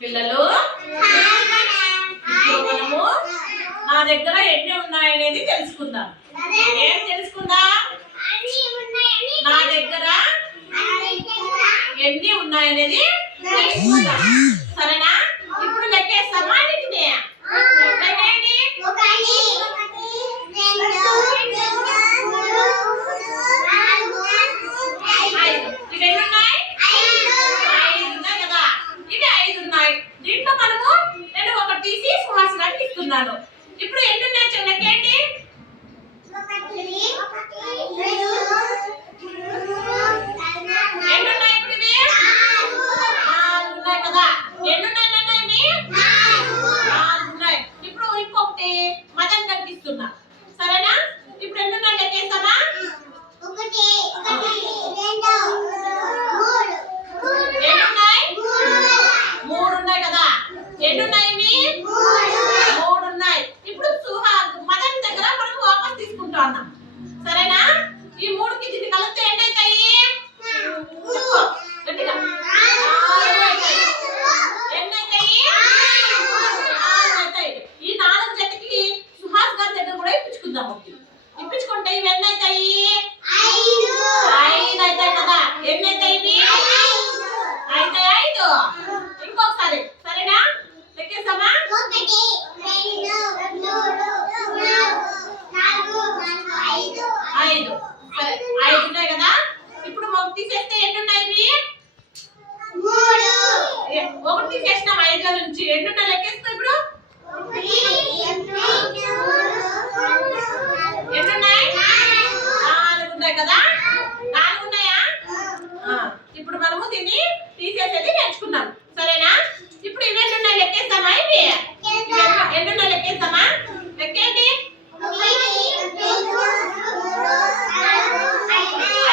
పిల్లలు ఇప్పుడు మనము నా దగ్గర ఎన్ని ఉన్నాయనేది తెలుసుకుందాం. ఏం తెలుసుకుందాం? నా దగ్గర ఎన్ని ఉన్నాయనేది తెలుసుకుందాం. సరేనా? ఇప్పుడు లెక్కేస్తామా వీటిని? లెక్కేయండి. ఇప్పుడు ఎన్ని ఉన్నాయి లెక్కేయండి. ఎన్ని ఉన్నాయి ఇప్పుడు ఇవి? 4 ఉన్నాయి కదా. ఎన్ని ఉన్నాయి నాన్న ఇవి? 4 ఉన్నాయి. ఇప్పుడు ఇంకొకటి మదన్ కనిపిస్తున్నా. సరేనా? ఇప్పుడు ఎన్ని ఉన్నాయి లెక్కేస్తామా? 1 2 3 ఎన్ని ఉన్నాయి? 3 ఉన్నాయి కదా. ఎన్ని ఉన్నాయి ఇవి? 3 ఉన్నాయి. ఇప్పుడు మదన్ దగ్గర మనం వాపస్ తీసుకుంటా అన్నాం. సరేనా? ఈ 3కి దీన్ని కలిపితే ఎన్ని అవుతాయి? గట్టిగా 4 అవుతాయి. ఎన్ని అవుతాయి? 4 అవుతాయి. ఈ 4 జతకి సుహాస్ గారి దగ్గర కూడా ఇప్పించుకుందాం. ఇప్పించుకుంటే ఇవి ఎన్ని అవుతాయి? 5 అవుతాయి కదా. ఎన్ని అవుతాయి ఇవి? 5 5. ఇంకొకసారి. సరేనా? లెక్కేస్తామా? 1 2 3 4 5. సరే 5 ఉన్నాయి కదా. ఇప్పుడు ఒకటి తీసేస్తే ఎన్ని ఉన్నాయి ఇవి? 3. ఒకటి తీసేసినాం 5లో నుంచి. ఎన్ని ఉన్నాయి లెక్కేస్తాం ఇప్పుడు? ఎన్ని ఉన్నాయి? 4 ఉన్నాయి కదా. 4 ఉన్నాయా? ఇప్పుడు మనము దీన్ని తీసేసేది నేర్చుకున్నాం. సరేనా? ఇప్పుడు ఇవి ఎన్ని ఉన్నాయి లెక్కేస్తామా? ఇవి ఎన్ని ఉన్నాయి లెక్కేస్తామా? లెక్కేయండి.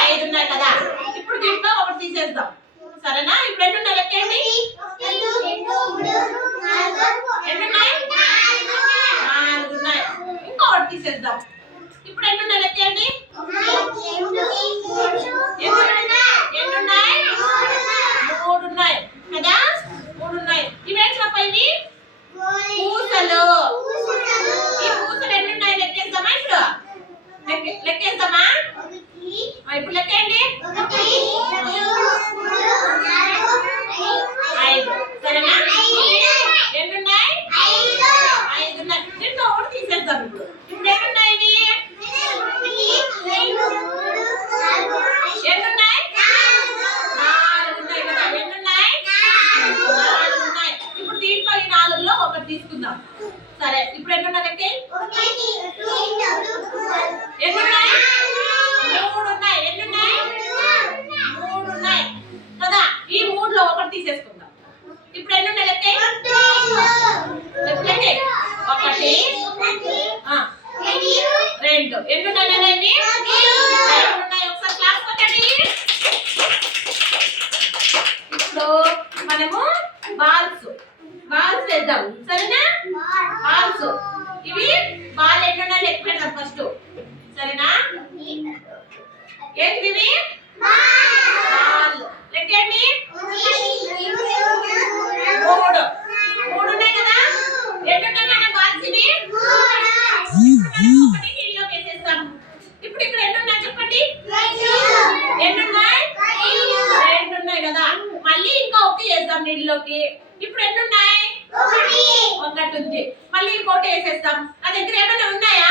5 ఉన్నాయి కదా. ఇప్పుడు దీంట్లో ఒకటి తీసేద్దాం. సరేనా? ఇప్పుడు ఎన్ని ఉన్నాయి లెక్కేయండి. ఎన్ని ఉన్నాయి? 4 ఉన్నాయి. ఇంకొకటి తీసేద్దాం. ఇప్పుడు ఎన్ని ఉన్నాయి లెక్కేయండి. ఎన్ని ఉన్నాయి? 3 ఉన్నాయి కదా. 3 ఉన్నాయి. ఇవేంటప్ప ఇవి? పూసలు. ఈ పూసలు ఎన్ని ఉన్నాయి లెక్కేద్దామా? ఇప్పుడు లెక్కేద్దామా? ఇప్పుడు లెక్కేయండి. 5. సరేనా? ఎన్ని ఉన్నాయి? 5 ఉన్నాయి. దీంట్లో ఒకటి తీసేద్దాం. ఇప్పుడు ఎన్ని ఉన్నాయి ఇవి? ఎన్ని ఉన్నాయి? 4 ఉన్నాయి కదా. ఎన్ని ఉన్నాయి? 4 ఉన్నాయి. ఇప్పుడు దీంట్లో ఈ 4లో ఒకటి తీసుకుందాం. సరే ఇప్పుడు ఎన్ని ఉన్నాయి లెక్కే? ఎన్ని ఉన్నాయి? 3 ఉన్నాయి. ఎన్ని ఉన్నాయి? 3 ఉన్నాయి కదా. ఈ 3లో ఒకటి తీసేసుకుందాం. ఇప్పుడు ఎన్ని ఉన్నాయి లెక్కే? లెక్కే 1 2. ఎన్ని ఉన్నాయి నాన్న ఇవి? 2 ఉన్నాయి. ఒకసారి క్లాస్ కొట్టండి. ఇప్పుడు మనము బాల్స్ వేద్దాం. సరేనా? బాల్స్ ఇవి బాల్ ఎన్ని ఉన్నాయి లెక్క పెడదాం ఫస్ట్. సరేనా? ఏంటి ఇవి? బాల్. లెక్కండి. 3 ఉన్నాయి కదా. ఎన్ని ఉన్నాయి నాన్న బాల్స్ ఇవి? 3. ఒకటి నీళ్ళలో వేసేస్తాం. ఇప్పుడు ఇక్కడ ఎన్ని ఉన్నాయి చెప్పండి. ఎన్ని ఉన్నాయి? 2 ఉన్నాయి కదా. మళ్ళీ ఇంకా ఒకటి వేద్దాం నీళ్ళలోకి. ఇప్పుడు ఎన్ని ఉన్నాయి? 1 ఉంది. మళ్ళీ ఇంకోటి వేసేస్తాం. నా దగ్గర ఏమైనా ఉన్నాయా?